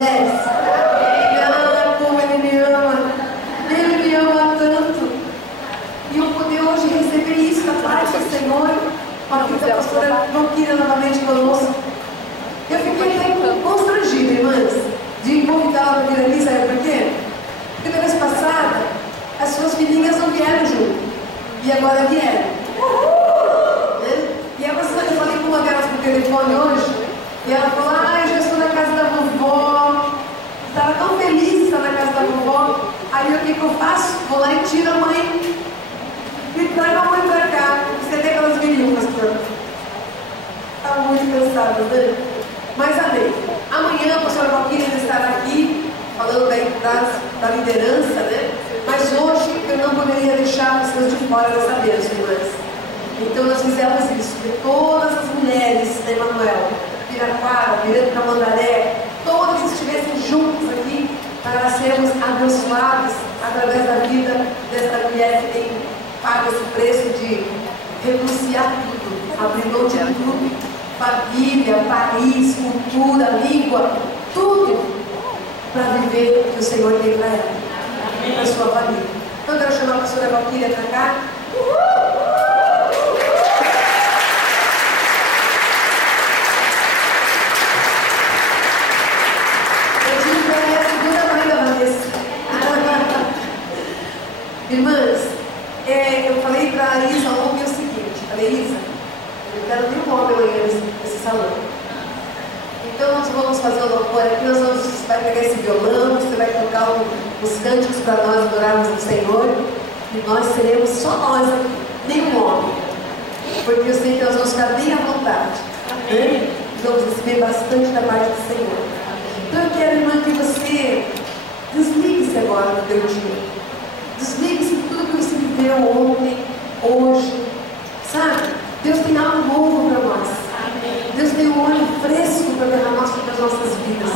Ah, como Ele me ama. Ele me ama tanto. E eu poder hoje receber isso da parte do Senhor, com a vida da pastora Valquíria novamente conosco. Eu fiquei até constrangida, irmãs, de convidá-la para vir aqui, sabe por quê? Porque na vez passada, as suas filhinhas não vieram junto. E agora vieram. Né? E a pastora, eu falei com uma delas por telefone hoje, e ela falou, eu já estou na casa da vovó. Estava tão feliz de estar na casa da vovó. Aí o que eu faço? Vou lá e tiro a mãe. E trago a mãe para cá. Você tem que elas viriam, pastor. Estavam muito cansadas, né? Mas amém. Amanhã a pastora Valquíria estará aqui, falando da liderança, né? Mas hoje eu não poderia deixar vocês de fora dessa bênção, irmãs. Então nós fizemos isso, de todas as mulheres de Emanuel, Piraquara, Miranda Camandaré, todas estivessem juntas aqui, para sermos abençoados através da vida desta mulher que tem pago esse preço de renunciar tudo, abrir mão de tudo, família, país, cultura, língua, tudo, para viver o que o Senhor tem para ela, para a sua família. Então eu quero chamar a pastora Valquíria para cá. Irmãs, eu falei para a Isa ontem o seguinte, falei, Isa, eu quero ter um homem amanhã nesse salão. Então nós vamos fazer o louvor aqui, você vai pegar esse violão, você vai tocar os cânticos para nós adorarmos o Senhor, e nós seremos só nós aqui, nenhum homem, porque eu sei que nós vamos ficar bem à vontade, né? Vamos receber bastante da parte do Senhor. Então eu quero, irmã, que você desligue-se agora do teu dia. Desligue-se de tudo que você viveu ontem, hoje, sabe? Deus tem algo novo para nós. Deus tem um óleo fresco para derramar sobre as nossas vidas.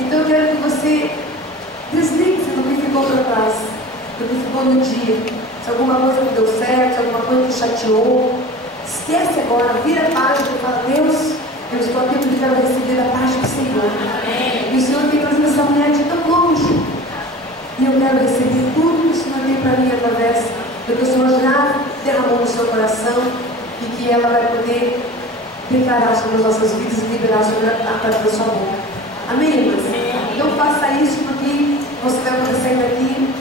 Então eu quero que você desligue-se do que ficou para trás, do que ficou no dia. Se alguma coisa não deu certo, se alguma coisa te chateou, esquece agora, vira a página e fala, Deus, eu estou aqui porque quero receber a paz do Senhor. E o Senhor tem trazido essa mulher de tão longe. E eu quero receber tudo que o Senhor tem para mim através do que o Senhor já derramou no seu coração e que ela vai poder declarar sobre as nossas vidas e liberar sobre através da sua boca. Amém, irmãs? Então faça isso porque você vai poder sair daqui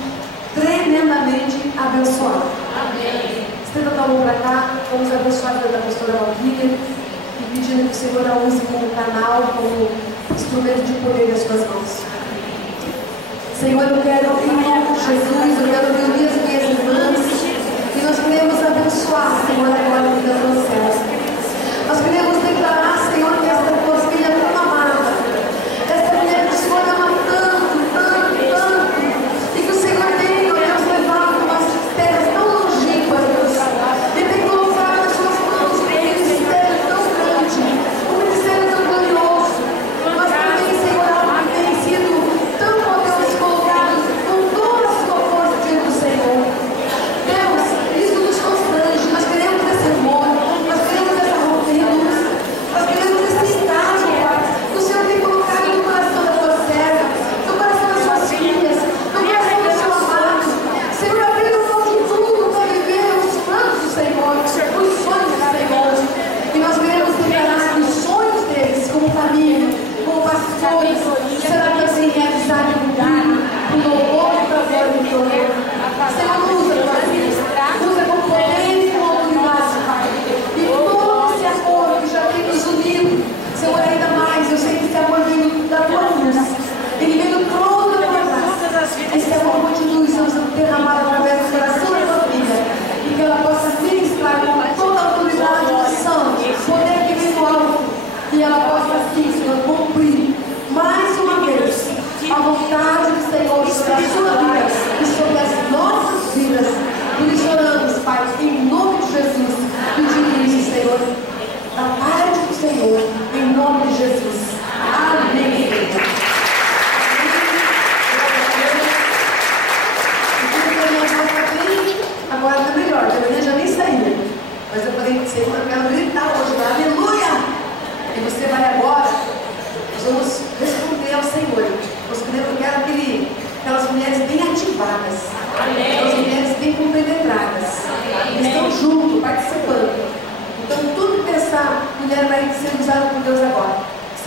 tremendamente abençoado. Amém. Estenda a mão para cá, vamos abençoar a vida da pastora Valquíria e pedindo que o Senhor a use como canal, como instrumento de poder nas suas mãos. Senhor, eu quero, em nome de Jesus, eu quero reunir as minhas irmãs e nós queremos abençoar, Senhor, agora a vida dos céus. Nós queremos declarar, Senhor, que esta tua filha é tão amada, esta mulher que o Senhor ama tanto, tanto, tanto, e que o Senhor tem, ó Deus, levado umas terras tão longínquas, Deus, e tem colocado nas suas mãos um ministério tão grande, um ministério tão glorioso, mas também, Senhor, algo que tem sido tão, ó Deus, com toda a sua força diante do Senhor. Deus, isso nos constrange, nós queremos esse amor, nós queremos essa luz,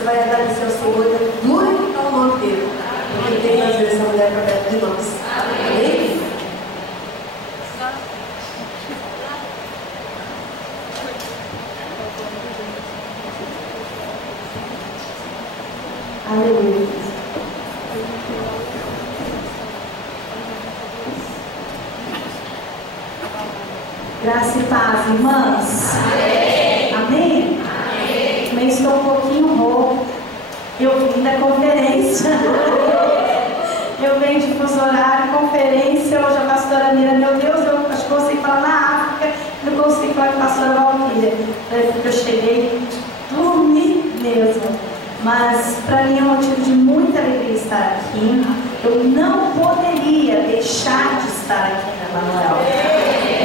você vai agradecer ao Senhor, glorificar o nome dele, porque Ele tem trazido essa mulher para perto de nós. Amém? Aleluia. Graça e paz, irmãs. Amém? Amém? Amém. Também estou um pouquinho rouco. Eu vim da conferência. Eu venho de fuso horário, conferência. Hoje a pastora Mira, meu Deus, eu acho que consigo falar na África, não consigo falar com a pastora Valquíria. Porque eu cheguei, dormi mesmo. Mas para mim é um motivo de muita alegria estar aqui. Eu não poderia deixar de estar aqui na Emanuel.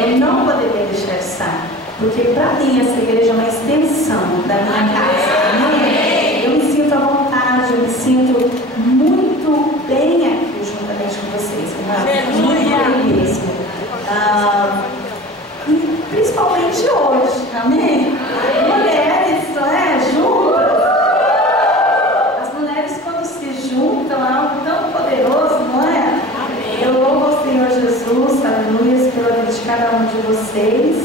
Eu não poderia deixar de estar. Porque para mim essa igreja é uma extensão da minha casa. Eu me sinto à vontade, eu me sinto muito bem aqui juntamente com vocês. Muito bem mesmo. E principalmente hoje, amém? Mulheres, juntas. Juntam, é algo tão poderoso, não é? Eu louvo ao Senhor Jesus, aleluia, pela vida de cada um de vocês.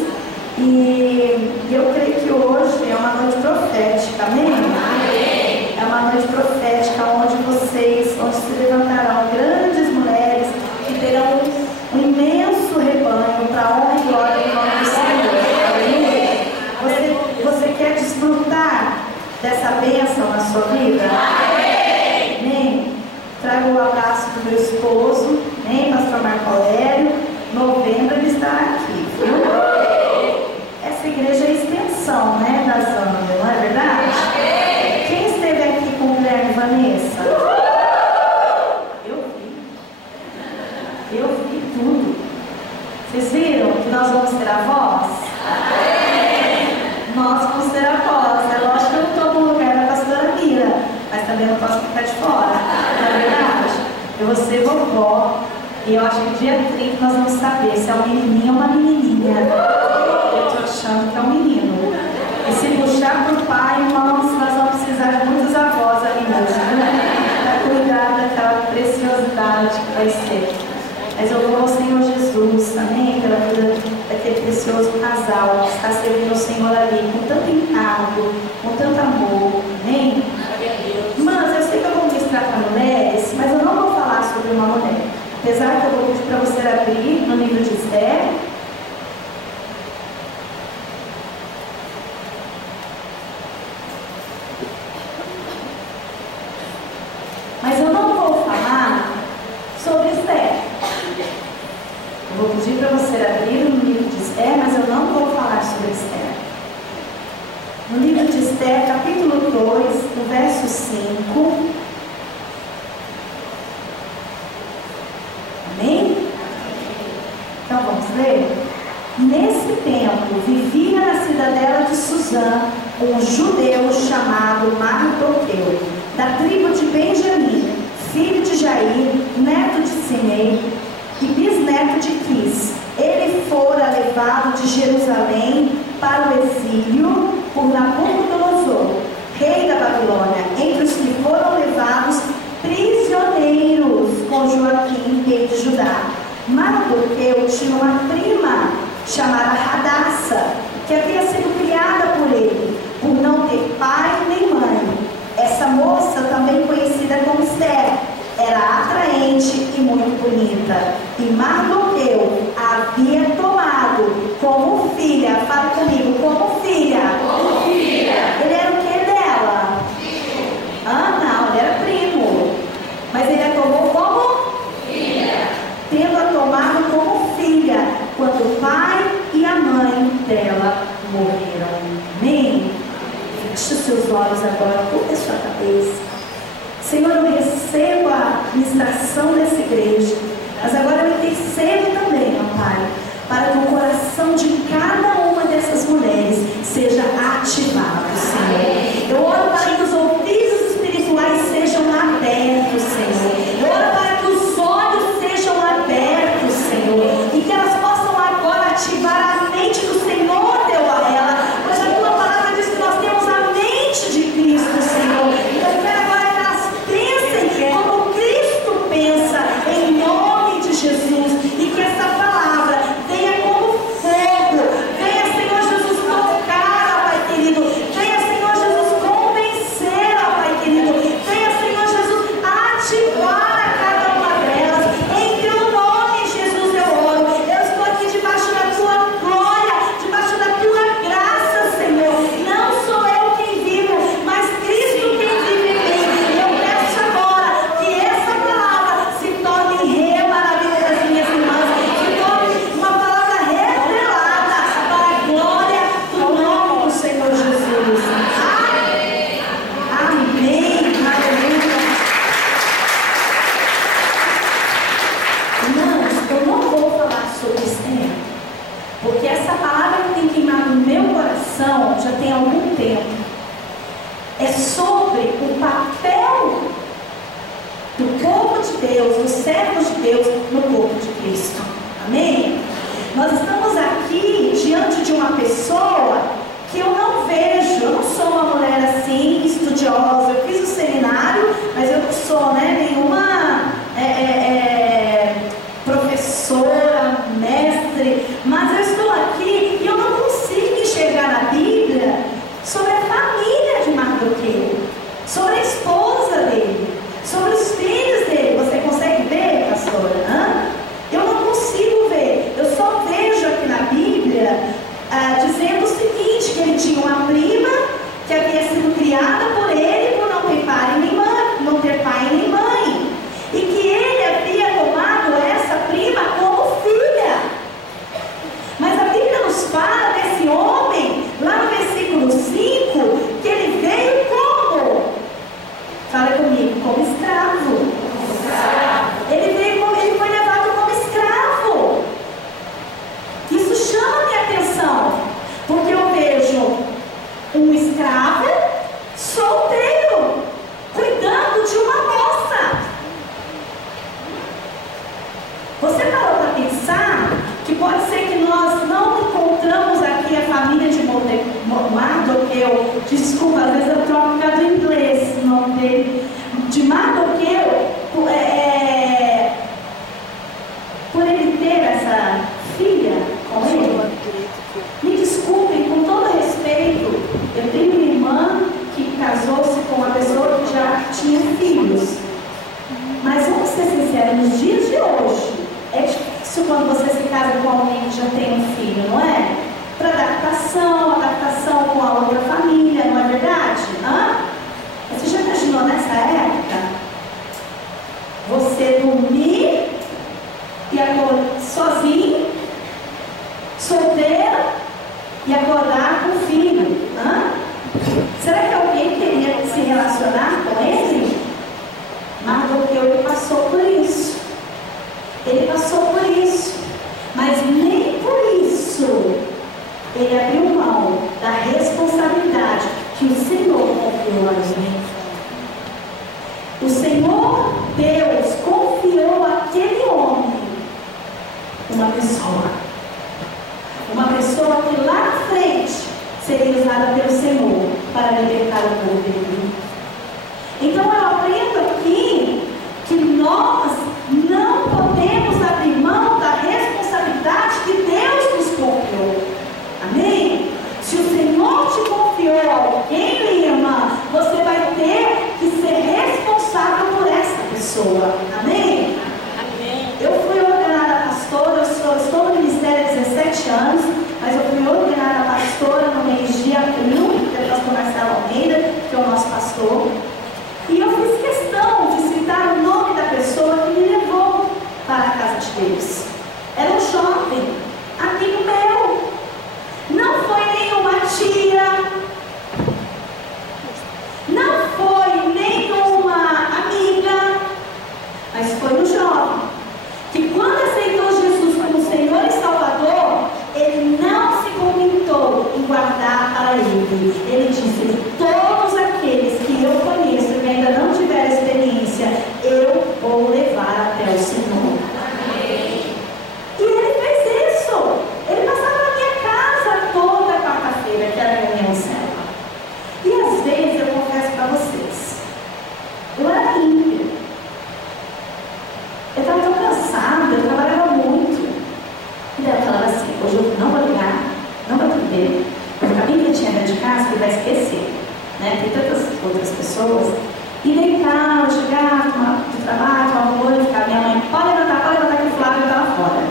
E eu creio que hoje é uma noite profética, amém? É uma noite profética onde se levantarão grandes mulheres que terão um imenso rebanho para a honra e glória do nome do Senhor. Você quer desfrutar dessa bênção na sua vida? Trago o abraço do meu esposo, pastor Marco Aurélio. Novembro ele estará aqui, viu? Essa igreja é extensão, da Zâmbia, não é verdade? Quem esteve aqui com o Guilherme e Vanessa? Eu vi tudo. Vocês viram que nós vamos ter a voz? Nós vamos ter a voz. É lógico que eu não estou no lugar da pastora Mira, mas também não posso ficar de fora. Não é verdade? Eu vou ser vovó. E eu acho que dia 30 nós vamos saber se é um menininho ou uma menininha. Eu estou achando que é um menino. E se puxar para o pai, irmãos, nós vamos precisar de muitos avós ali mesmo, para cuidar daquela preciosidade que vai ser. Mas eu louvo ao Senhor Jesus, amém? Pela vida daquele precioso casal que está servindo ao Senhor ali com tanto encargo, com tanto amor, amém? Mas eu sei que eu vou ministrar para mulheres, mas eu não vou falar sobre uma mulher. Apesar que eu vou pedir para você abrir no livro de Esther. Mas eu não vou falar sobre Esther. Eu vou pedir para você abrir no livro de Esther, mas eu não vou falar sobre Esther. No livro de Esther, capítulo 2, no verso 5. Amém? Então vamos ler? Nesse tempo, vivia na cidadela de Suzã um judeu chamado Mardoqueu, da tribo de Benjamim, filho de Jair, neto de Simei e bisneto de Quis. Ele fora levado de Jerusalém para o exílio por Nabucodonosor, rei da Babilônia, entre os que foram levados prisioneiros com Joaquim, rei de Judá. Mardoqueu tinha uma prima chamada Hadassa, que havia sido criada por ele, por não ter pai nem mãe. Essa moça, também conhecida como Esther, era atraente e muito bonita. E Mardoqueu a havia tomado como filha. Fala comigo, como filha. Como filha. Ele era o que dela? Não, ele era primo. Mas ele a tomou como filha. Tendo-a tomado como filha, quando o pai e a mãe dela morreram. Amém? Feche os seus olhos agora, curva a sua cabeça. Senhor, eu recebo a ministração dessa igreja, mas agora eu intercedo também, ó Pai, para que o coração de cada uma dessas mulheres seja ativado, Senhor. Eu oro para que os ouvidos espirituais sejam abertos, Senhor. Eu oro para que os olhos sejam abertos, Senhor, e que elas possam agora ativar a mente do Senhor deu a ela, pois a tua palavra diz que nós temos a mente de Cristo, Senhor. Deus, dos servos de Deus no corpo de Cristo. Amém? Nós estamos aqui diante de uma pessoa que eu não vejo, eu não sou uma mulher assim, estudiosa, eu fiz o seminário, mas eu não sou, nenhuma professora, mestre, mas eu estou aqui e eu não consigo enxergar na Bíblia sobre a família de Mardoqueu, sobre a esposa dele, sobre os filhos dele. Você consegue ver, pastora? Eu não consigo ver, eu só vejo aqui na Bíblia dizendo o seguinte, que ele tinha uma prima que havia sido criada por ele por não ter pai nem mãe, e que ele havia tomado essa prima como filha. Mas a Bíblia nos fala desse homem, lá no versículo 5, que ele veio como? Fala comigo, como escravo. Ele foi levado como escravo. Isso chama minha atenção, porque eu vejo um escravo solteiro, cuidando de uma moça. Você parou para pensar que pode ser que nós não encontramos aqui a família de Mardoqueu, desculpa, às vezes eu troco por causa do inglês, o nome dele, de Mardoqueu, por ele ter essa filha com ele. Me desculpem, com todo respeito, eu tenho uma irmã que casou-se com uma pessoa que já tinha filhos, mas vamos ser sinceros, nos dias de hoje é difícil quando você se casa com alguém que já tem um filho, não é? Para adaptação com a outra família, não é verdade? Você já imaginou nessa época você dormir e acordar sozinho, solteira, e acordar com o filho? Será que alguém queria se relacionar com ele? Mardoqueu, ele passou por isso. Ele passou por isso. Mas nem por isso ele abriu mão da responsabilidade que o Senhor confiou a ele. O Senhor Deus confiou àquele homem uma pessoa que lá na frente seria usada pelo Senhor para libertar o povo dele. Então eu aprendo aqui que nós não podemos abrir mão da responsabilidade que Deus nos confiou. Amém? Se o Senhor te confiou alguém, minha irmã, você vai ter que ser responsável por essa pessoa. Amém? Eu fui ordenada pastora, eu estou no ministério há 17 anos, mas eu fui ordenada pastora no mês de abril, pelo pastor Marcelo Almeida, que é o nosso pastor. E eu fiz questão de citar o nome da pessoa que me levou para a casa de Deus. Era um jovem, amigo meu. Não foi nenhuma tia, não foi nenhuma amiga, mas foi um jovem que, quando aceitou Jesus como Senhor e Salvador, ele não se contentou em guardar para ele. Ele disse: todos aqueles que eu conheço que ainda não tiveram experiência, eu vou levar até o Senhor. Amém. E ele fez isso. Ele passava na minha casa toda quarta-feira, que era a reunião célula. E às vezes, eu confesso para vocês, eu era ímpia. Eu estava tão cansada, eu trabalhava muito. E daí eu falava assim: hoje eu não vou ligar, não vou atender, vou ficar bem quietinha dentro de casa que vai esquecer. Tem tantas outras pessoas. E deitar, eu chegava do trabalho, tomava banho, ficava minha mãe: pode levantar que o Flávio está lá fora.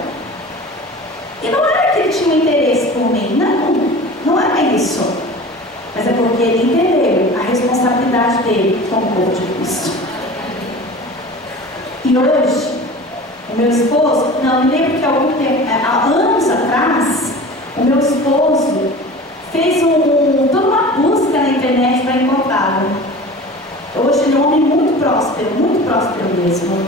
E não era que ele tinha interesse por mim, não era isso. Mas é porque ele entendeu a responsabilidade dele como povo de Cristo. E hoje, o meu esposo, me lembro que há anos atrás, o meu esposo fez toda uma busca na internet para encontrá-lo. Hoje ele é um homem muito próspero mesmo.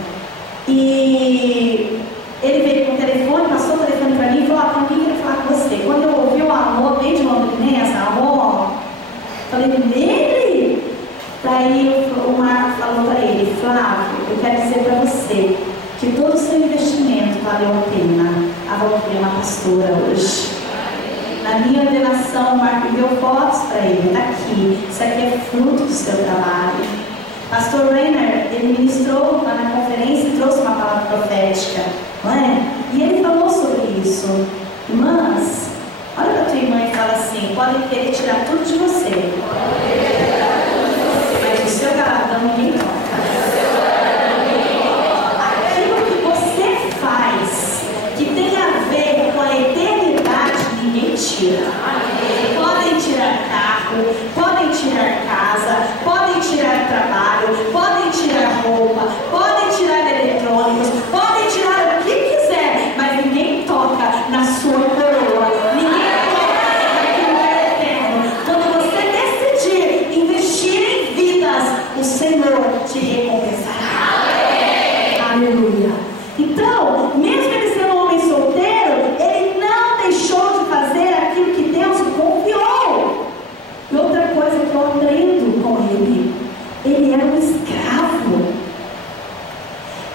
E ele veio com o telefone, passou o telefone para mim e falou: alguém quer falar com você. Quando eu ouvi o amor, bem de uma criança, amor, falei: nele? Daí o Marco falou para ele: Flávio, eu quero dizer para você valeu a pena. A Valquíria é uma pastora hoje. Na minha ordenação, o Marco enviou fotos para ele. Está aqui. Isso aqui é fruto do seu trabalho. Pastor Rainer, ele ministrou lá na conferência e trouxe uma palavra profética, não é? E ele falou sobre isso. Irmãs, olha para tua irmã e fala assim: podem querer tirar tudo de você, mas o seu galardão ninguém toca. Aquilo que você faz, que tem a ver com a eternidade, ninguém tira. Podem tirar carro, podem tirar casa, podem tirar trabalho, podem tirar roupa, podem tirar eletrônicos, podem tirar o que quiser, mas ninguém toca na sua coroa, ninguém toca naquilo que é eterno. Quando você decidir investir em vidas, o Senhor te recompensará. Aleluia. Então, mesmo ele sendo um homem solteiro, ele não deixou de fazer aquilo que Deus o confiou. E outra coisa que eu aprendo com ele era um escravo.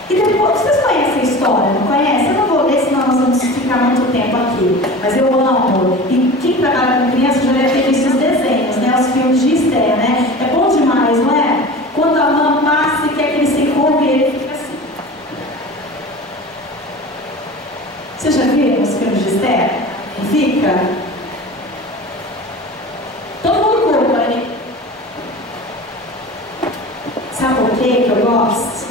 E depois, vocês conhecem a história, não conhecem? Eu não vou ler, senão nós vamos ficar muito tempo aqui. Mas eu amo. E quem trabalha com criança já deve ter visto os desenhos, né? Os filmes de Esther, né? É bom demais, não é? Quando a mãe passa e quer que ele se curve, ele fica assim. Você já viu os filmes de Esther? Fica. Todo mundo curva ali. Sabe por quê que eu gosto?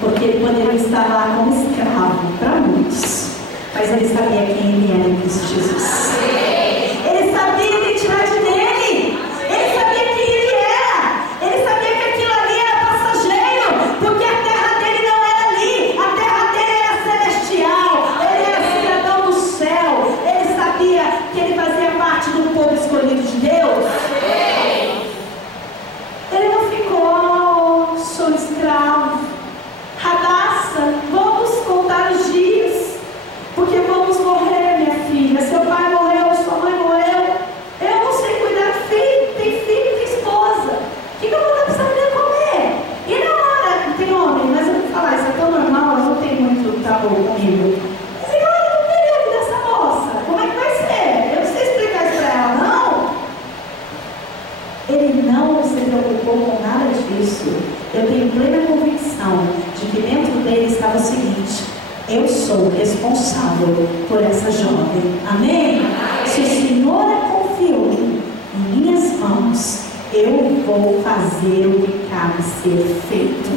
Porque ele poderia estar lá como escravo para muitos, mas ele sabia quem ele era em Cristo Jesus. Ele sabia a identidade dele. Ele sabia quem ele era. Ele sabia que aquilo ali era passageiro, porque a terra dele não era ali. A terra dele era celestial. Ele era cidadão do céu. Ele sabia que ele fazia parte do povo escolhido de Deus. Ele não ficou, sou escravo. Radassa, vamos contar os dias, porque vamos morrer, minha filha. Seu pai morreu, sua mãe morreu. Eu não sei cuidar de filho, tem esposa. O que eu vou dar para essa mulher comer? E na hora, tem homem, mas eu vou falar, isso é tão normal, mas não tem muito tabu comigo. Mas e na hora do período dessa moça? Como é que vai ser? Eu não sei explicar isso para ela, não. Ele não se preocupou com nada disso. Eu tenho plena convicção de que dentro dele estava o seguinte: eu sou responsável por essa jovem. Amém? Se o Senhor a confiou em minhas mãos, eu vou fazer o que cabe ser feito.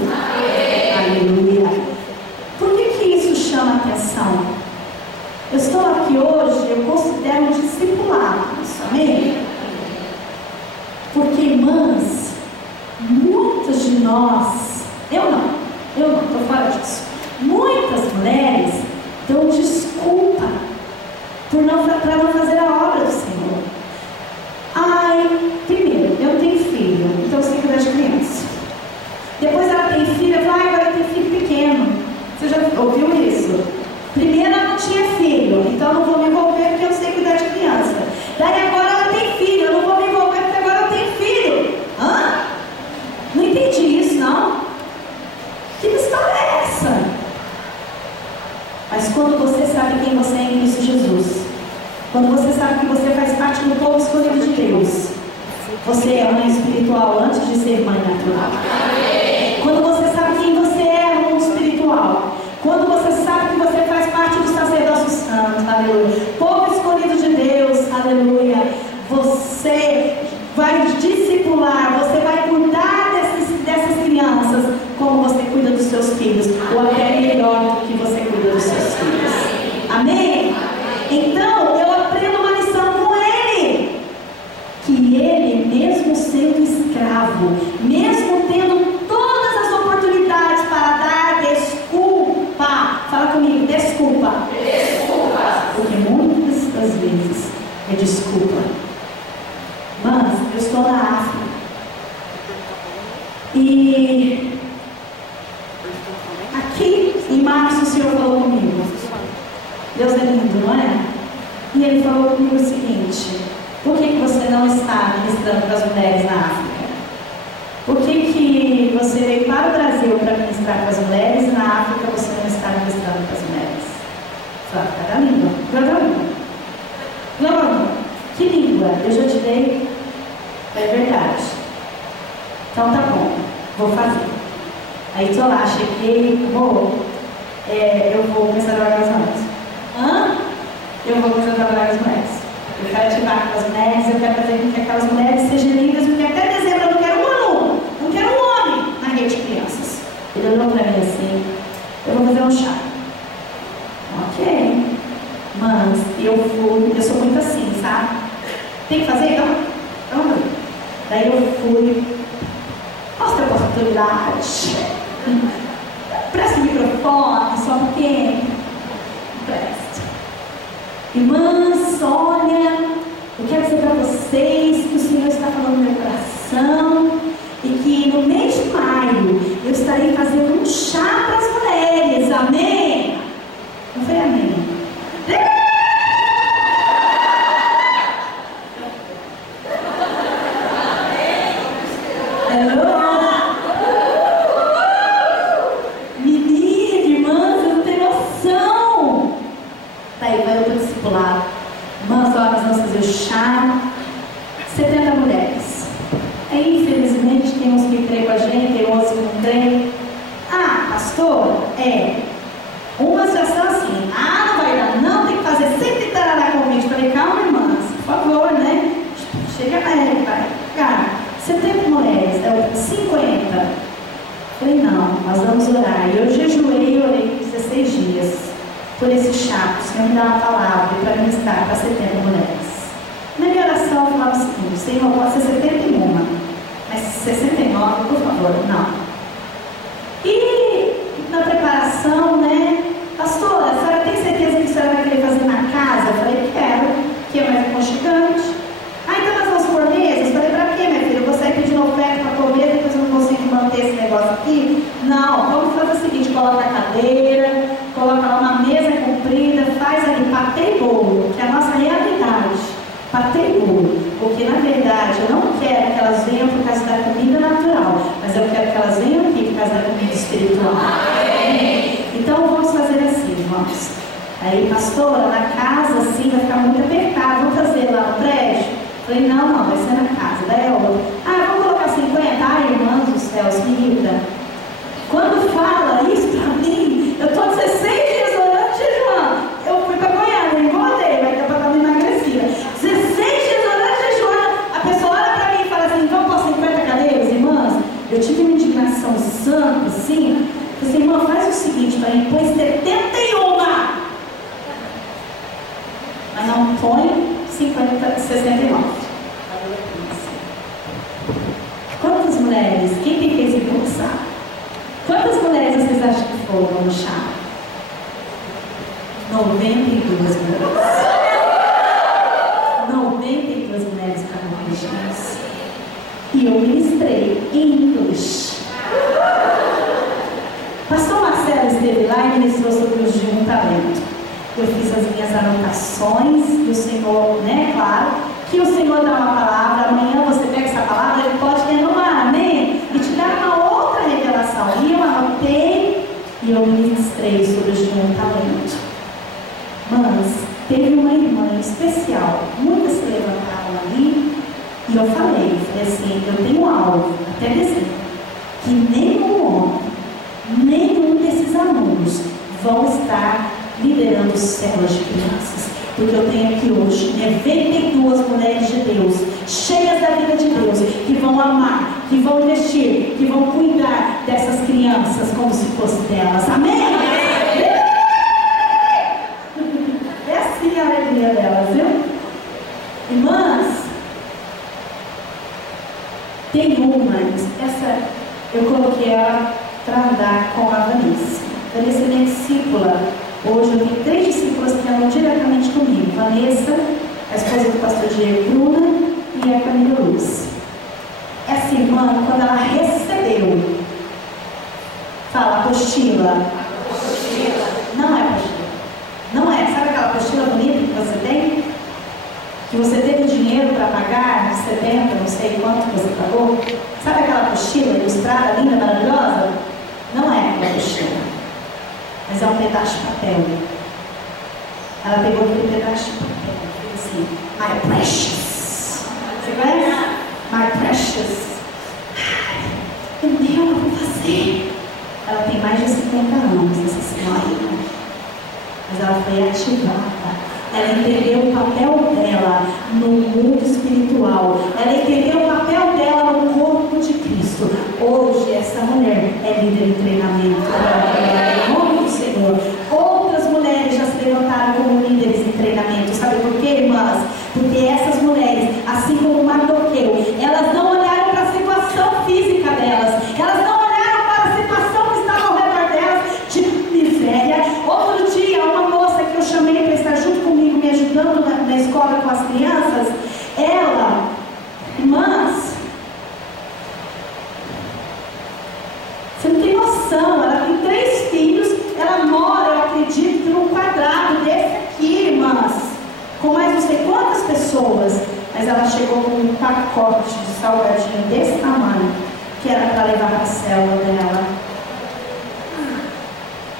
Aleluia. Por que isso chama atenção? Eu estou aqui hoje, eu considero um discipulado. Amém? Porque, irmãs, muitas de nós, eu não, estou fora disso. Muitas mulheres dão desculpa para não fazer a obra do Senhor. Ai, primeiro, eu tenho filho, então eu sei cuidar de criança. Depois ela tem filho, agora tem filho pequeno. Você já ouviu isso? Primeiro ela não tinha filho, então eu não vou me envolver porque eu sei cuidar de criança. Daí agora ela tem filho, eu não vou me envolver porque agora eu tenho filho. Hã? Não entendi isso, não. Que história é essa? Mas quando você sabe quem você é em Cristo Jesus, quando você sabe que você faz parte do povo escolhido de Deus, você é mãe espiritual antes de ser mãe natural. Quando você sabe quem você é no mundo espiritual, quando você sabe que você faz parte do sacerdócio santo, aleluia, povo escolhido de Deus, aleluia, você vai discipular, você vai cuidar dessas crianças como você cuida dos seus filhos, ou até melhor do que você cuida dos seus filhos. Amém? Então, eu aprendo uma lição com ele, que ele, mesmo sendo escravo, mesmo tendo todas as oportunidades para dar desculpa, fala comigo, desculpa. Porque muitas das vezes é desculpa. Mas eu estou na África e aqui em março o Senhor falou comigo. Deus é lindo, não é? E ele falou comigo o seguinte: por que você não está ministrando para as mulheres na África? Por que você veio para o Brasil para ministrar para as mulheres e na África você não está ministrando Aí tô lá, cheguei, amor, eu vou começar a trabalhar com as mulheres. Hã? Eu vou começar a trabalhar com as mulheres. Eu quero ativar com as mulheres, eu quero fazer com que aquelas mulheres sejam lindas, porque até dezembro eu não quero um aluno, não quero um homem na rede de crianças. Ele olhou pra mim assim, eu vou fazer um chá. Ok. Mas eu sou muito assim, sabe? Tem que fazer? Então, vamos ver. Daí eu fui, mostra a oportunidade. Presta o microfone, só porque presta. Irmãs, olha, eu quero dizer para vocês que o Senhor está falando no meu coração e que no mês de maio eu estarei fazendo um chá para as mulheres, amém? Não foi amém? Irmãs, nós vamos fazer o chá, 70 mulheres. Aí, infelizmente, tem uns que creem com a gente, tem outros que não creem. Ah, pastor, umas já são assim, não vai dar, não, tem que fazer sempre tarará convite. Falei, calma, irmãs, por favor, né? Chega aí, vai. Cara, 70 mulheres, 50. Falei, não, nós vamos orar. E eu jejuei e orei por 16 dias. Por esse chá, o Senhor me dá uma palavra para ministrar para 70 mulheres. Na minha oração eu falava o seguinte: Senhor, pode ser 71, mas 69, por favor, não. E na preparação, né, pastora, a senhora tem certeza que a senhora vai querer fazer na casa? Eu falei, quero, que é mais aconchegante. Então nós vamos por mesas? Eu falei, para quê, minha filha? Eu vou sair pedindo oferta para comer, depois eu não consigo manter esse negócio aqui? Não, vamos fazer o seguinte: coloca a cadeira, coloca lá uma mesa comprida, faz ali patê e bolo, que é a nossa realidade. Patê e bolo. Porque na verdade eu não quero que elas venham por causa da comida natural, mas eu quero que elas venham aqui por causa da comida espiritual. Então vamos fazer assim, irmãos. Aí, pastora, na casa assim vai ficar muito apertado, vamos fazer lá no prédio? Falei, não, vai ser na casa. Daí eu vamos colocar 50? Ai, irmãos dos céus, querida. Quando fala isso pra mim, eu estou 16 dias orando, jejuando. Eu fui para Goiânia, engordei, vai dar para dar uma emagrecida. 16 dias orando, jejuando. A pessoa olha para mim e fala assim, vamos pôr 50 cadeiras, irmãs? Eu tive uma indignação santa, assim. Eu falei, irmã, faz o seguinte para mim, põe 71. Mas não põe 69. Quantas mulheres? Quem que fez impulsar? Quantas mulheres vocês acham que foram no chá? 92 mulheres. 92 mulheres para religiões. E eu ministrei em inglês. Pastor Marcelo esteve lá e ministrou sobre os de um talento. Eu fiz as minhas anotações e o Senhor, né, claro, que o Senhor dá uma palavra, amanhã você pega essa palavra, Ele pode renovar, amém? E te dar uma outra revelação. E eu anotei e eu ministrei sobre os de um talento. Mas teve uma irmã especial, muitas se levantaram ali, e eu falei assim, eu tenho algo, até dezembro, que nenhum homem, nenhum desses alunos vão estar liderando células de crianças. Porque eu tenho aqui hoje 92 mulheres de Deus, cheias da vida de Deus, que vão amar, que vão investir, que vão cuidar dessas crianças como se fosse delas. Amém? É assim a alegria delas, viu? Irmãs, tem uma, essa eu coloquei ela para andar com a Vanessa. Vanessa é minha discípula. Hoje eu tenho 3 discípulas que andam diretamente comigo. Vanessa, a esposa do pastor Diego Bruna e a Camila Luz. Essa irmã, quando ela recebeu, fala, apostila. Não é apostila. Não é. Sabe aquela apostila bonita que você tem? Que você teve dinheiro para pagar, 70, não sei quanto que você pagou? Sabe aquela apostila ilustrada, linda, maravilhosa? Não é aquela apostila. Mas é um pedaço de papel. Ela pegou aquele pedaço de papel e fez assim, my precious. Você conhece? My precious. Ai, meu Deus, eu vou fazer. tem mais de 50 anos, essa senhorinha. Mas ela foi ativada. Ela entendeu o papel dela no mundo espiritual. Ela entendeu o papel dela no corpo de Cristo. Hoje, essa mulher é líder em treinamento. Em nome do Senhor. Outras mulheres já se levantaram como líderes em treinamento. Sabe por quê, irmãs? Porque essas mulheres, assim como Mardoqueu, elas não olharam para a situação física delas. Elas não olharam para a situação que estava ao redor delas de miséria. Outro dia, uma moça que eu chamei para estar junto comigo, me ajudando na escola com as crianças, ela, irmãs, você não tem noção, ela tem 3 filhos, ela mora, eu acredito, num quadrado desse aqui, irmãs, com mais não sei quantas pessoas, mas ela chegou com um pacote de salgadinho desse tamanho, que era para levar para a célula dela.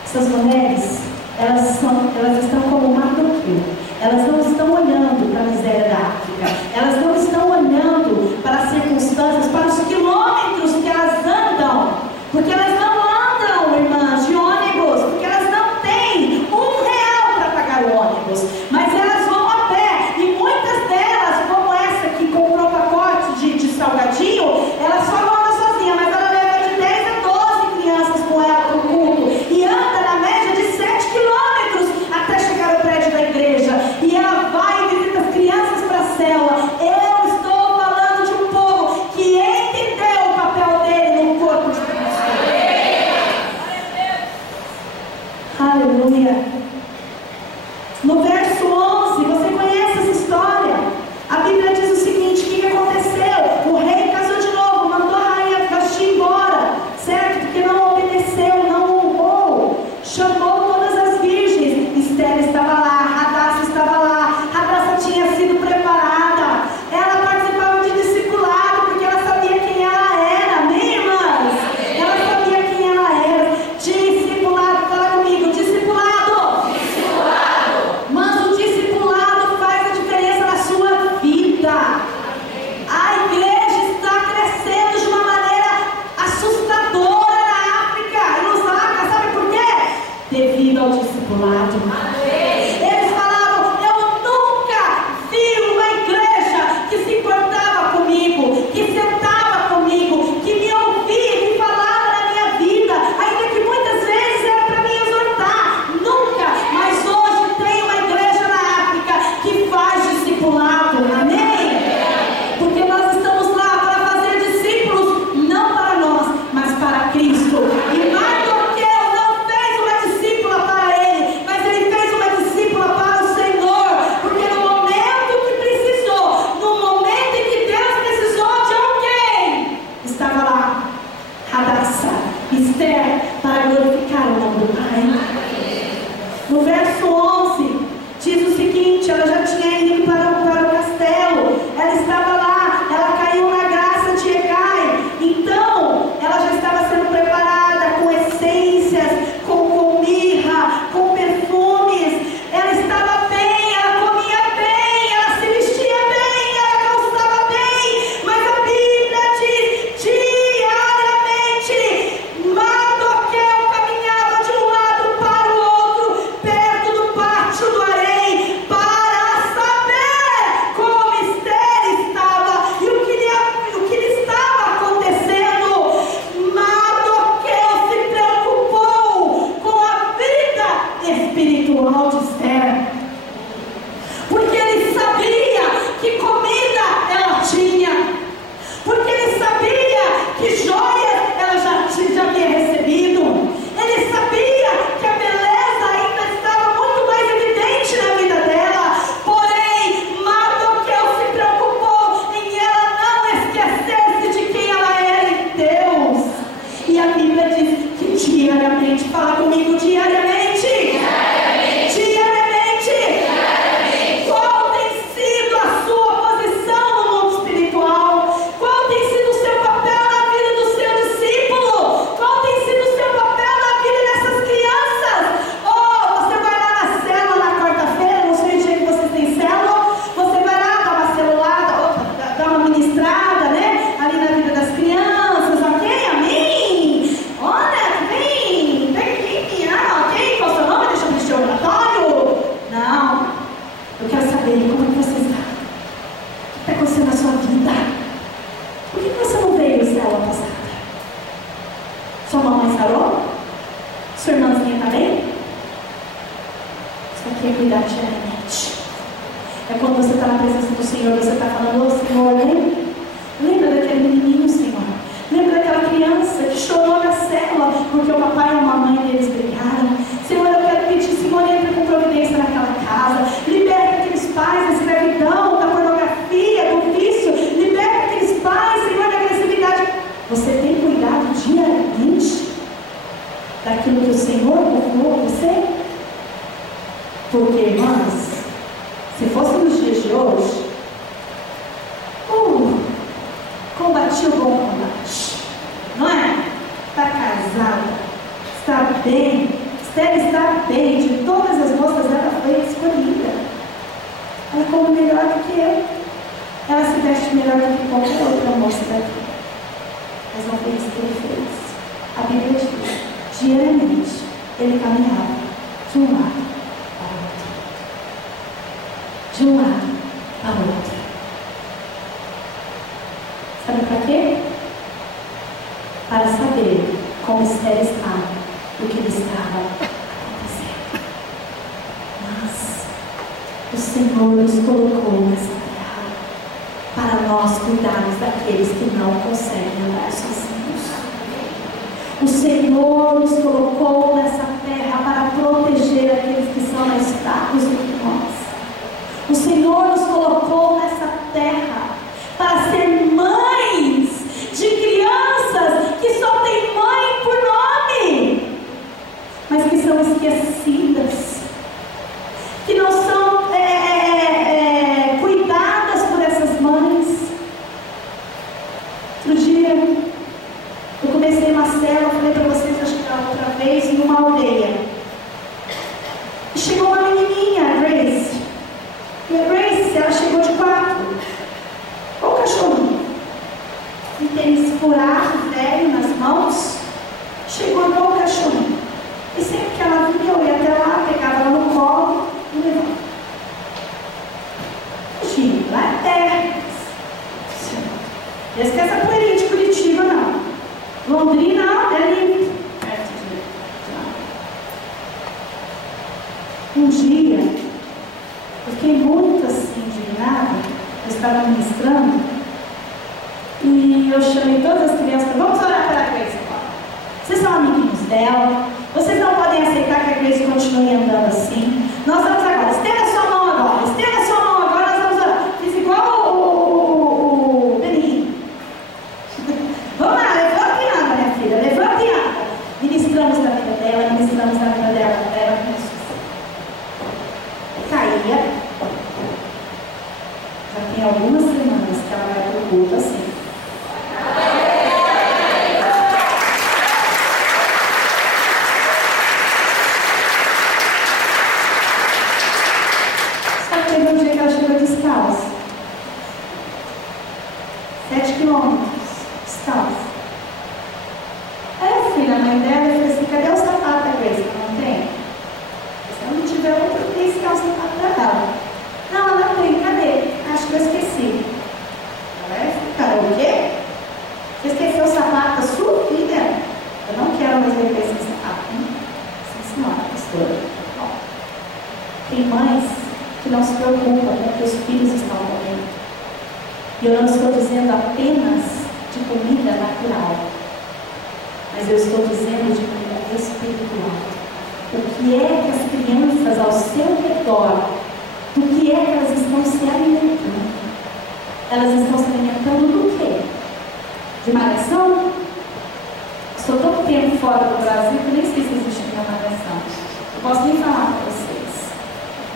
Essas mulheres, elas estão como Mardoqueu. Elas não estão olhando para a miséria da África. Elas não estão olhando para as circunstâncias, para os quilômetros que elas andam. Porque elas não andam, irmãs, de ônibus. Porque elas não têm R$1 para pagar o ônibus. Mas elas vão a pé. E muitas delas, como essa que comprou pacote de salgadinho, elas só não andam sozinha, mas ela leva de 10 a 12 crianças com ela para o culto. E anda na média de 7 quilômetros até chegar ao prédio da igreja. E ela vai e visita as crianças para a célula. Eu estou falando de um povo que entendeu o papel dele no corpo de Cristo. Aleluia. No verso 11, você conhece essa história? A Bíblia diz o seguinte: o que aconteceu? O rei casou de novo, mandou a rainha Vasti embora, certo? Porque não obedeceu, não honrou. Chamou todas as virgens. Esther estava lá, Radassa estava lá. Radassa tinha sido preparada. Ela participava de discipulado porque ela sabia quem ela era. Amém, irmãs? Ela sabia quem ela era. Discipulado, fala comigo, discipulado. Mas o discipulado faz a diferença na sua vida. A igreja está crescendo de uma maneira assustadora na África e nos Acre. Sabe por quê? Devido ao discipulado. Eles falavam: eu nunca vi uma igreja que se importava comigo, que sentava comigo, que me ouvia, que falava na minha vida, ainda que muitas vezes era para me exortar. Nunca. Mas hoje tem uma igreja na África que faz discipulado. Amém? Porque nós estamos lá para fazer discípulos, não para nós, mas para Cristo. E Mardoqueu não fez uma discípula para ele, mas ele fez uma discípula para o Senhor. Porque no momento que precisou, no momento em que Deus precisou de alguém, estava lá Radassa, Esther, para glorificar o nome do Pai. No verso 11, diz o seguinte: ela já tinha ido para o castelo, ela estava lá, ela caiu na graça de Hegai. Então, ela já estava sendo preparada com essências, com mirra, com perfumes. Ela estava bem, ela comia bem, ela se vestia bem, ela calçava bem. Mas a Bíblia diz: diariamente Mardoqueu caminhava de um lado para o outro, perto do pátio do harém, para saber como Esther estava e o que lhe estava acontecendo. Mardoqueu se preocupou com a vida espiritual de Esther, porque ele sabia que comida ela tinha, porque ele sabia que joias ela já havia recebido. Ele sabia que a beleza ainda estava muito mais evidente na vida dela. Porém, Mardoqueu se preocupou em ela não esquecer-se de quem ela era em Deus. E a Bíblia diz que diariamente, fala comigo, diariamente. Qual tem sido a sua posição no mundo espiritual? Qual tem sido o seu papel na vida do seu discípulo? Qual tem sido o seu papel na vida dessas crianças? Oh, você vai lá na célula na quarta-feira, não sei o dia que vocês têm célula, você vai lá dar uma celulada, dar uma ministrada, né? Ali na vida das crianças, ok? Amém? Olha, vem! que cuidar diariamente. É quando você está na presença do Senhor, você está falando: ô Senhor, lembra daquele menininho, Senhor. Lembra daquela criança que chorou na célula porque o papai e a mamãe deles brigaram. Senhor, eu quero pedir, Senhor, entra com providência naquela casa. Liberta aqueles pais da escravidão, da pornografia, do vício. Liberta aqueles pais, Senhor, da agressividade. Você tem cuidado diariamente daquilo que o Senhor confiou a você? Porque, irmãs, se fosse nos dias de hoje, combati o bom combate, não é? Está casada, está bem, Esther está bem, de todas as moças ela foi escolhida. Ela come melhor do que eu, ela se veste melhor do que qualquer outra moça daqui. Mas não foi isso que ele fez. A Bíblia diz: diariamente ele caminhava de um lado para o outro, de um lado para o outro. Sabe para quê? Para saber como Esther estava, o que lhe estava acontecendo. Mas o Senhor nos colocou nessa terra para nós cuidarmos daqueles que não conseguem andar sozinhos. O Senhor nos colocou nessa terra para proteger aqueles que são mais fracos do que nós. O Senhor nos colocou nessa terra para ser mães de crianças que só têm mãe por nome, mas que são esquecidas, que não são cuidadas por essas mães. Outro dia eu comecei uma célula, falei para vocês, acho que da outra vez, em uma aldeia, e chegou uma menininha, a Grace. E a Grace, ela chegou de 4. Olha o cachorro. Um tênis furado, velho, nas mãos. Chegou igual o cachorro. E sempre que ela vinha, eu ia até lá, pegava ela no colo e levava. Fugindo, lá é terra. Esse que é essa poeirinha de Curitiba, não. Londrina, é limpo. Perto de lá. Um dia, eu fiquei muito assim, indignada. Eu estava ministrando e eu chamei todas as crianças: vamos orar pela Grace agora. Vocês são amiguinhos dela, vocês não podem aceitar que a Grace continue andando assim. Nós vamos agora, estenda a sua mão agora, estenda a sua mão agora, nós vamos orar. Fiz igual o Beninho. Vamos lá, levanta e anda, minha filha, levanta e anda. Ministramos na vida dela, ministramos na vida dela. Caía. Já tem algumas semanas que ela vai para o culto assim. Só que teve um dia que ela chegou descalça. 7 quilômetros descalça. Aí eu fui na mãe dela e falei assim: cadê o sapato da Grace? Não tem? Se eu não tiver outro, eu tenho que o sapato para ela. Não, ela tem, cadê? Acho que eu esqueci. Cara, o quê? Você esqueceu o sapato da sua filha? Eu não quero mais ver esse sapato. Sim, senhora, pastora. Bom, tem mães que não se preocupam com o que os filhos estão comendo. E eu não estou dizendo apenas de comida natural, mas eu estou dizendo de comida espiritual. O que é que as crianças ao seu redor, do que é que elas estão se alimentando? Elas estão se alimentando do quê? De malhação? Estou todo tempo fora do Brasil que nem sei se existe uma malhação. Eu posso nem falar para vocês.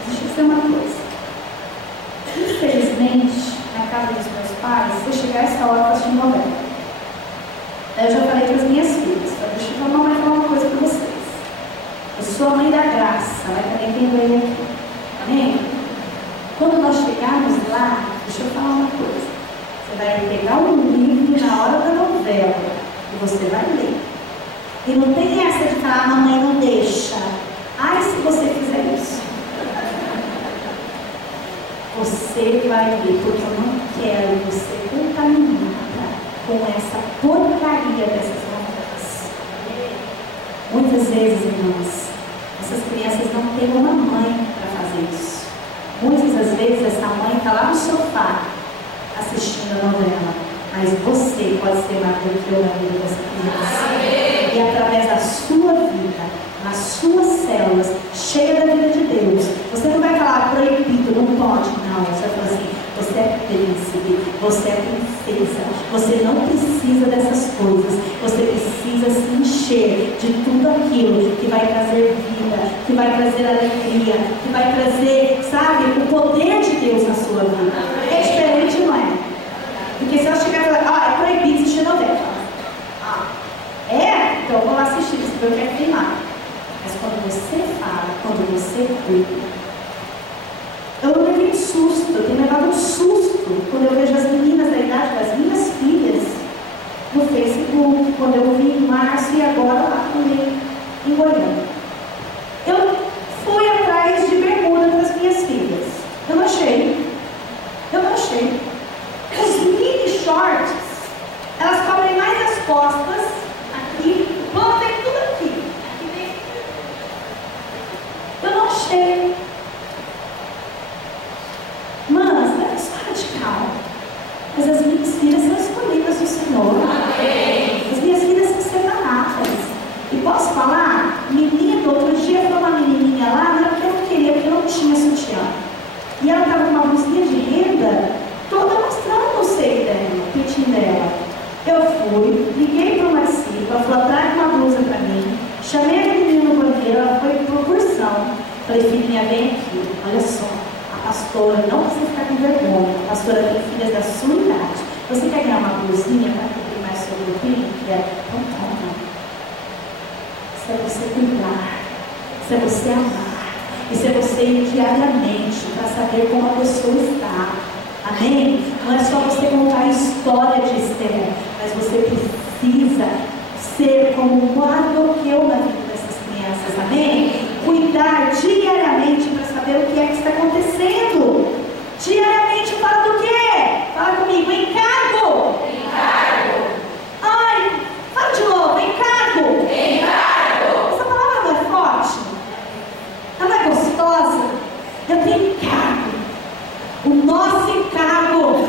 Deixa eu dizer uma coisa. Infelizmente, na casa dos meus pais, se chegar essa hora, eu faço novela. Eu já falei para as minhas filhas: deixa a mamãe falar uma coisa para vocês. Eu sou a mãe da graça, vai também quem veio aqui. Amém? Quando nós chegarmos lá, deixa eu falar uma coisa. Você vai pegar um livro na hora da novela e você vai ler. E não tem essa de falar: mamãe não deixa. Ai, se você fizer isso. Você vai ler, porque eu não quero você contaminada com essa porcaria dessas novelas. Muitas vezes, irmãos, essas crianças não têm uma mãe para ser essa mãe que está lá no sofá, assistindo a novela. Mas você pode ser mais do que eu na vida dessa criança. E através da sua vida, nas suas células, cheia da vida de Deus, você não vai falar proibido, não pode, não. Você vai falar assim: você é príncipe, você é princesa, você não precisa dessas coisas, você precisa se encher de tudo aquilo que vai trazer vida, que vai trazer alegria, que vai trazer, sabe, o poder de Deus na sua vida. É diferente, não é? Porque se eu chegar e falar: é proibido assistir novela. Então eu vou lá assistir, porque eu quero queimar. Mas quando você fala, quando você cuida, eu não levei um susto, eu tenho levado um susto quando eu vejo as meninas da idade das minhas filhas no Facebook, quando eu vi em março e agora lá comigo em Goiânia. Eu fui atrás de bermuda para as minhas filhas. Eu não achei. Os mini shorts, elas cobrem mais as costas, aqui, o pano tem tudo aqui. Eu não achei. Mas não é só radical. Mas as minhas filhas são escolhidas do Senhor. As minhas filhas são separadas. E posso falar? Menino, outro dia foi uma menininha lá, não era porque eu não queria, porque eu não tinha sutiã. E ela estava com uma blusinha de renda, toda mostrando o seio dela, o peitinho dela. Eu fui, liguei para uma Silva, falou: traga uma blusa para mim. Chamei a menina no banheiro, ela foi por cursão. Falei: filhinha, vem aqui, olha só. A pastora não precisa ficar com vergonha. A pastora tem filhas da sua idade. Você quer ganhar uma blusinha para cobrir mais seu grupinho? Então toma. Isso é você cuidar. Isso é você amar. Isso é você ir diariamente para saber como a pessoa está. Amém? Não é só você contar a história de Esther, mas você precisa ser como um Mardoqueu na vida dessas crianças. Amém? Cuidar diariamente para saber o que é que está acontecendo. Diariamente fala do quê? Fala comigo: encargo. Ai, fala de novo: encargo. Essa palavra não é forte? Ela é gostosa? Eu tenho encargo. O nosso encargo.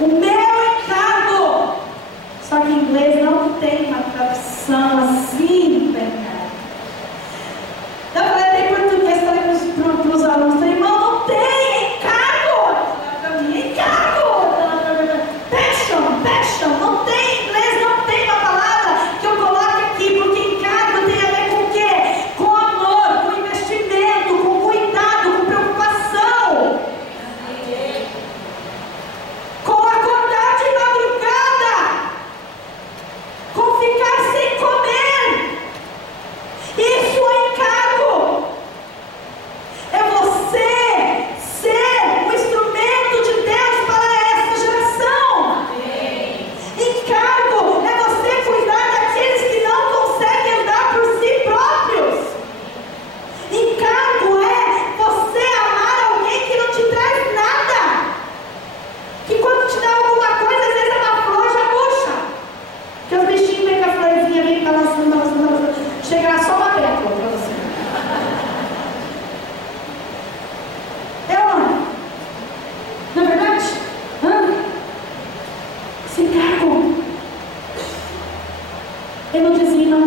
O meu encargo. Só que em inglês não tem uma tradução assim para encargo. Eu falei em português, falei para os alunos: falei, irmão, não tem encargo. Encargo. Passion. Não tem em inglês, não tem uma palavra que eu coloque aqui, porque encargo tem a ver com o quê? Com amor, com investimento, com cuidado, com preocupação. Com acordar de madrugada, com ficar sem comer. Isso é encargo. É você ser o instrumento de Deus para essa geração. Encargo é você cuidar daqueles que não conseguem andar por si próprios. Encargo é você amar alguém que não te traz nada, que quando te dá alguma coisa, às vezes é uma flor, já puxa. Que os bichinhos vêm com a florzinha, vem balançando. Chega lá só uma pétala para você. É onde? Não é verdade? Se encargo. Ele não dizima.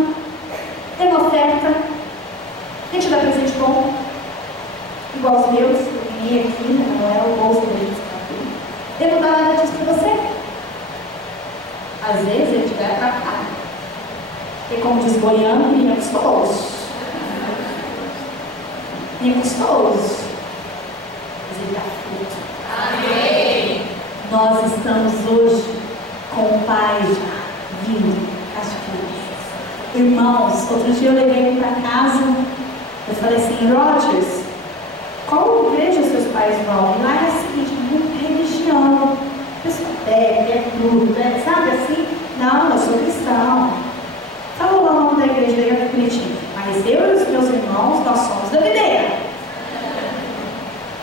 Ele não oferta. Ele te dá presente bom. Igual os meus, eu ganhei aqui, não é o bolso deles. Ele não dá nada disso para você. Às vezes ele te dá para cá. Porque como diz Goiânia, ele é custoso. Ele é custoso. Mas ele dá fruto. Amém. Nós estamos hoje com o Pai já vindo às crianças. Irmãos, outro dia eu levei ele para casa. Eu falei assim: Rogers, qual igreja seus pais vão? E lá é o seguinte: muito religião. Pessoa é tudo, né? Sabe assim? Não, eu sou cristão. Falou o nome da igreja dele, é bonitinho. Mas eu e os meus irmãos, nós somos da videira.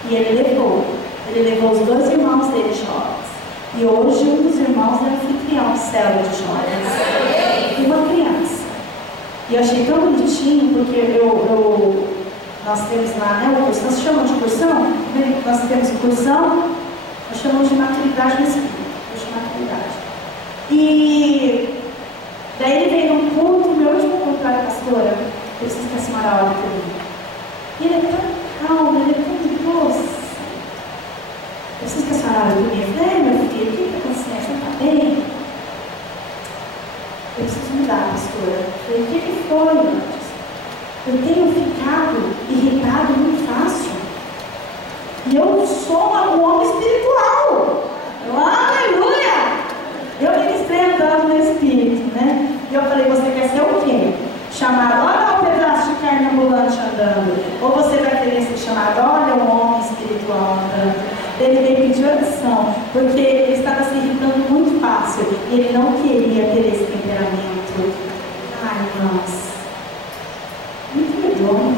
E ele levou os dois irmãos dele jovens. E hoje um dos irmãos é anfitrião de célula de jovens. E uma criança. E eu achei tão bonitinho, porque Nós temos lá, né, o curso, nós chamamos de cursão, nós temos o cursão, nós chamamos de maturidade no Espírito, curso de maturidade. E daí ele veio num culto, meu último culto para a pastora, eu preciso que a senhora olhe para mim. E ele é tão calmo, ele é tão doce. Eu preciso que a senhora olhe para mim. Eu falei, meu filho, o que está acontecendo? Você está bem? Eu preciso mudar, pastora. Eu falei, o que foi antes? Eu tenho ficado irritado muito fácil. E eu sou um homem espiritual. Aleluia! Eu ministrei andando no Espírito, né? E eu falei, você quer ser o quê? Chamado, olha o pedaço de carne ambulante andando. Ou você vai querer ser chamado, olha o homem espiritual andando. Ele veio pedir oração, porque ele estava se irritando muito fácil. E ele não queria ter esse temperamento. Ai, irmãos. Muito melhor.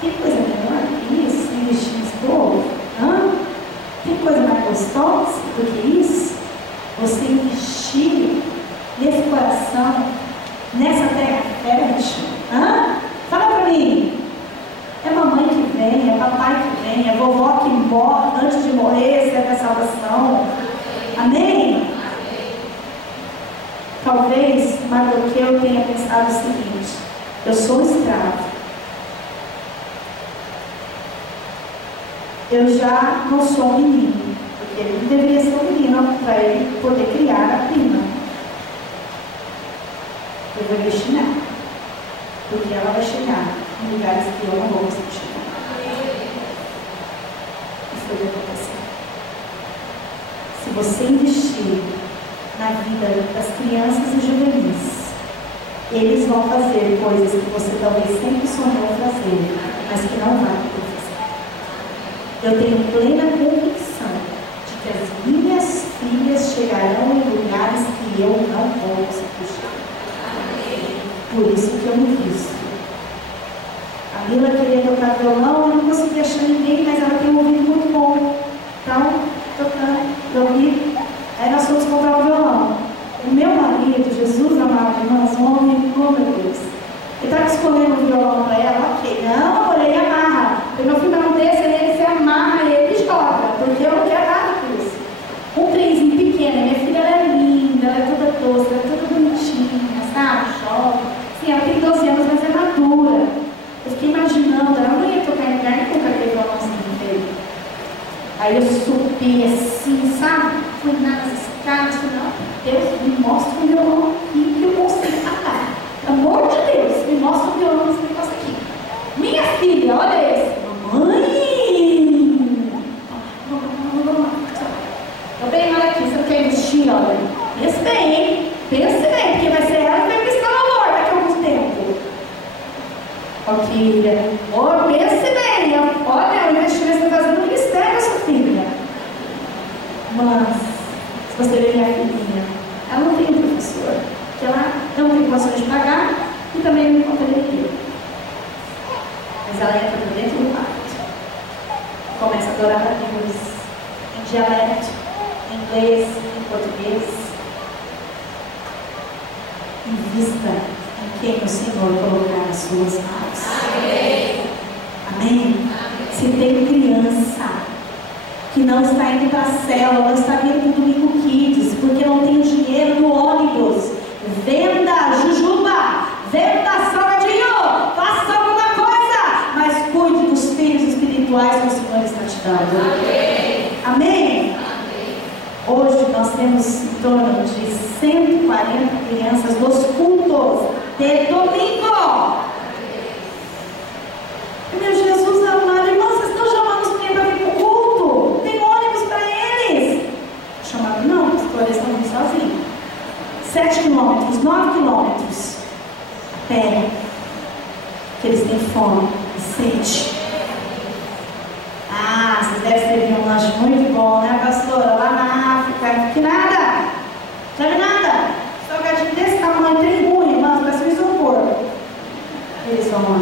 Tem coisa melhor que isso? Investir nesse povo? Tem coisa mais gostosa do que isso? Você investir nesse coração, nessa terra fértil? Fala pra mim. É mamãe que vem, é papai que vem, é vovó que morre antes de morrer, serve a salvação. Amém? Talvez Mardoqueu tenha pensado o seguinte: eu sou escravo, eu já não sou um menino, porque ele não deveria ser um menino para ele poder criar a prima. Eu vou investir nela, porque ela vai chegar em lugares que eu não vou conseguir chegar. Isso foi o que aconteceu. Se você investir na vida das crianças e juvenis, eles vão fazer coisas que você talvez sempre sonhou fazer, mas que não vai poder fazer. Eu tenho plena convicção de que as minhas filhas chegarão em lugares que eu não vou conseguir chegar. Por isso que eu me visto. A Mila queria tocar violão, eu não conseguia achar ninguém, mas ela tem um ouvido muito bom. Então, tocando, eu ouvi. Aí nós fomos comprar o violão. O meu marido, Jesus amado, irmãos, um homem, oh meu Deus. Ele estava escolhendo um violão para ela, ok. Não, amor, ele amarra. Eu meu filho não desce nele, você amarra ele e joga, porque eu não quero nada com isso. Um trenzinho pequeno, minha filha ela é linda, ela é toda doce, ela é toda bonitinha, sabe? Jovem. Sim, ela tem 12 anos, mas é madura. Eu fiquei imaginando, ela não ia tocar em lugar nenhum com aquele violãozinho dele. Aí eu subi assim, sabe? Fui nas escadas, falei, não, Deus, me mostra um violão aqui que eu consigo tocar. Pelo amor de Deus, me mostra um violão nesse negócio aqui. Minha filha, olha esse. Mamãe! Tô bem, olha aqui, você não quer investir, olha. Pense bem, hein? Pense bem, porque vai ser ela que vai prestar valor daqui a algum tempo. Ó, filha, pense bem, olha o investimento que você está fazendo no ministério da sua filha. Mas, se você ver minha filhinha, ela não tem um professor, que ela não tem condições de pagar e também não conta dinheiro. Mas ela entra dentro do quarto, começa a adorar a Deus em dialeto, em inglês, em português. Invista em quem o Senhor colocar nas suas mãos. Amém. Amém? Se tem criança que não está indo para a célula, não está indo para o Domingo Kids, porque não tem dinheiro no ônibus, venda jujuba, venda salgadinho, faça alguma coisa, mas cuide dos filhos espirituais que o Senhor está te dando. Amém? Amém? Hoje nós temos em torno de 140 crianças nos cultos de domingo. Meu Jesus amado, irmãos, vocês estão chamando os meninos para vir para o culto? Tem ônibus para eles? Chamado não, pastor, eles estão vindo sozinhos. 7 quilômetros, 9 quilômetros a pé, que eles têm fome e sede. Ah, vocês devem servir um lanche muito bom, né, pastora? Lá na África, que nada, sabe nada. Salgadinho desse tamanho, tem ruim, irmãos, parece um isopor. Eles vão lá,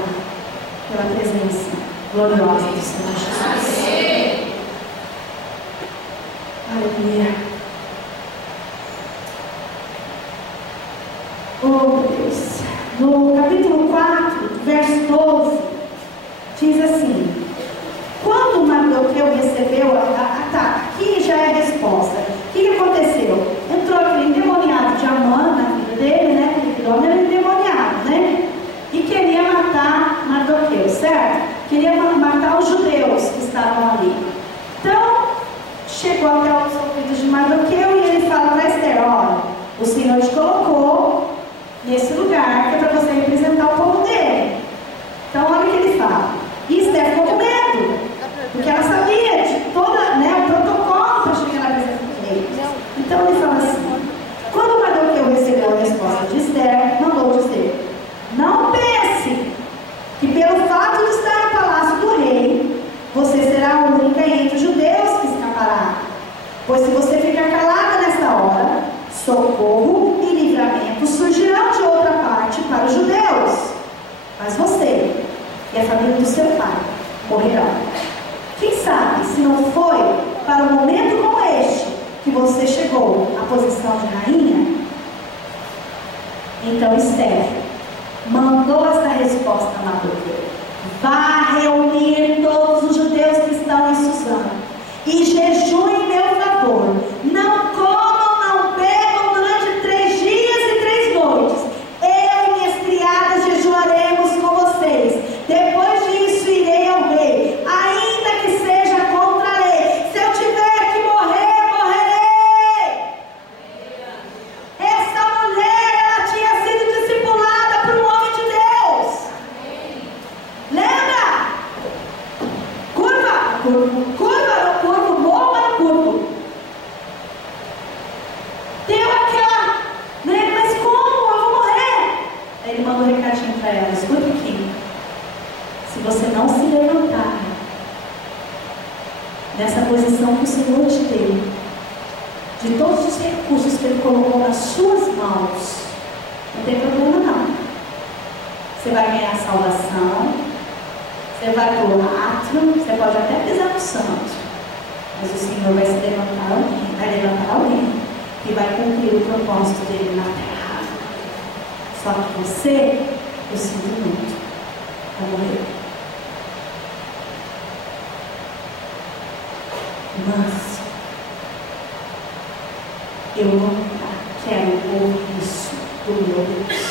pela presença gloriosa do Senhor Jesus. Aleluia. Oh, Deus. no capítulo 4, verso 12, diz assim: quando Mardoqueu recebeu aqui já é a resposta. O que aconteceu? Entrou aquele endemoniado de Amã na vida dele, né? Aquele homem era endemoniado, né? E queria matar Mardoqueu, certo? Queria matar os judeus que estavam ali. Então, chegou até os ouvidos de Mardoqueu e ele fala para Esther: olha, o Senhor te colocou nesse lugar que é para você representar o povo dele. Então, olha o que ele fala. E Esther ficou com medo, porque ela sabia de toda, né, o protocolo para chegar na presença do rei. Então ele fala assim: quando Mardoqueu recebeu a resposta de Esther, mandou dizer: não pense que pelo fato de estar no palácio do rei, você será a única entre os judeus que escapará. Pois se você ficar calada nessa hora, socorro e livramento surgirão de outra parte para os judeus. Mas você e a família do seu pai morrerão. Quem sabe se não foi para um momento como este que você chegou à posição de rainha? Então Esther mandou essa resposta a Mardoqueu: vá reunir todos os judeus que estão em Susã e jejue em meu favor. Não comam, não bebam durante 3 dias e 3 noites. Eu e minhas criadas jejuaremos com vocês. Depois disso irei ao rei, ainda que seja contra a lei. Se eu tiver que morrer, morrerei. Essa mulher, ela tinha sido discipulada por um homem de Deus. Lembra? Curva, morra no curvo. Deu aquela, né? Mas como? Eu vou morrer. Aí ele mandou um recadinho para ela: escuta aqui. Se você não se levantar nessa posição que o Senhor te deu, de todos os recursos que Ele colocou nas suas mãos, não tem problema não. Você vai ganhar salvação, você vai para o átrio, você pode até pisar no santo, mas o Senhor vai levantar alguém que vai cumprir o propósito dele na terra. Só que você, eu sinto muito, vai morrer. Mas eu nunca quero ouvir isso do meu Deus.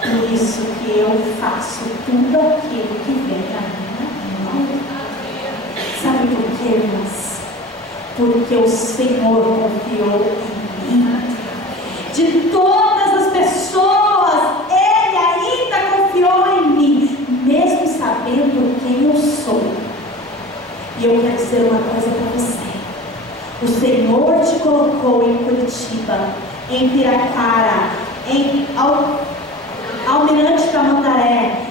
Por isso que eu faço tudo aquilo que vem da minha mão. Sabe por quê, irmãs? Porque o Senhor confiou em mim. De todas as pessoas, Ele ainda confiou em mim, mesmo sabendo quem eu sou. E eu quero dizer uma coisa para você: o Senhor te colocou em Curitiba, em Piracara, em Almirante Tamandaré,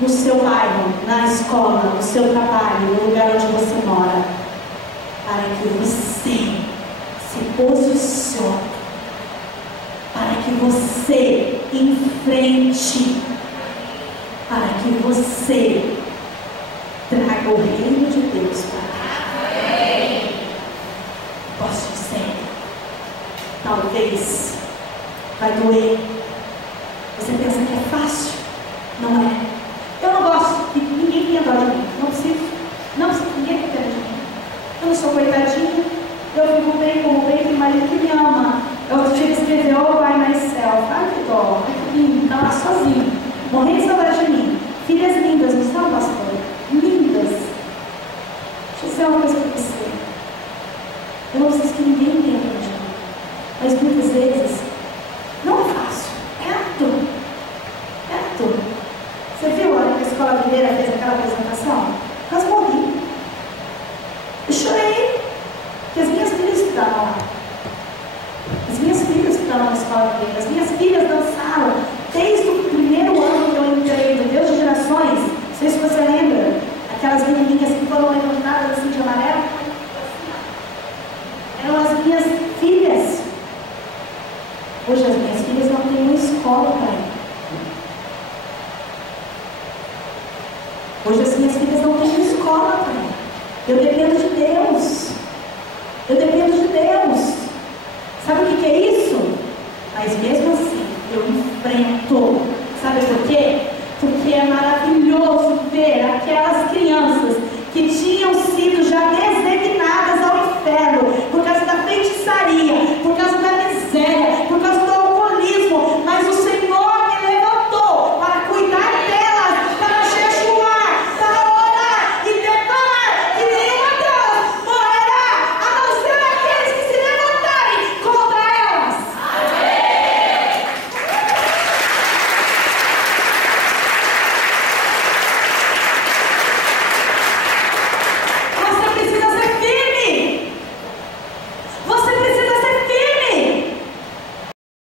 no seu bairro, na escola, no seu trabalho, no lugar onde você mora, para que você se posicione, para que você enfrente, para que você traga o reino de Deus para cá. Posso dizer, talvez vai doer. Você pensa que é fácil? Não é. Eu não gosto que ninguém tenha dó de mim. Não preciso que ninguém tenha dó de mim. Eu não sou coitadinha. Eu vivo bem, como bem, tem marido que me ama. Eu tive que escrever: oh, by myself. Ai, que dó. Ai, que lindo. Tá lá sozinho, morrendo de saudade de mim. Filhas lindas, não são, pastor? Lindas. Deixa eu dizer uma coisa para você. Eu não preciso que ninguém tenha dó de mim. Mas muitas vezes não é fácil. É tudo. Você viu a hora que a escola mineira fez aquela apresentação? Quase morri. Eu chorei, porque as minhas filhas estudaram lá. As minhas filhas estudaram na escola mineira. As minhas filhas dançaram desde o primeiro ano que eu entrei no Deus de Gerações. Não sei se você lembra, aquelas menininhas que foram levantadas assim de amarelo. Eram as minhas filhas. Hoje as minhas filhas não têm uma escola para ir. Hoje as minhas filhas não têm uma escola para ir. Eu dependo de Deus. Eu dependo de Deus. Sabe o que é isso? Mas mesmo assim, eu enfrento. Sabe por quê? Porque é maravilhoso ver aquelas crianças que tinham sido já designadas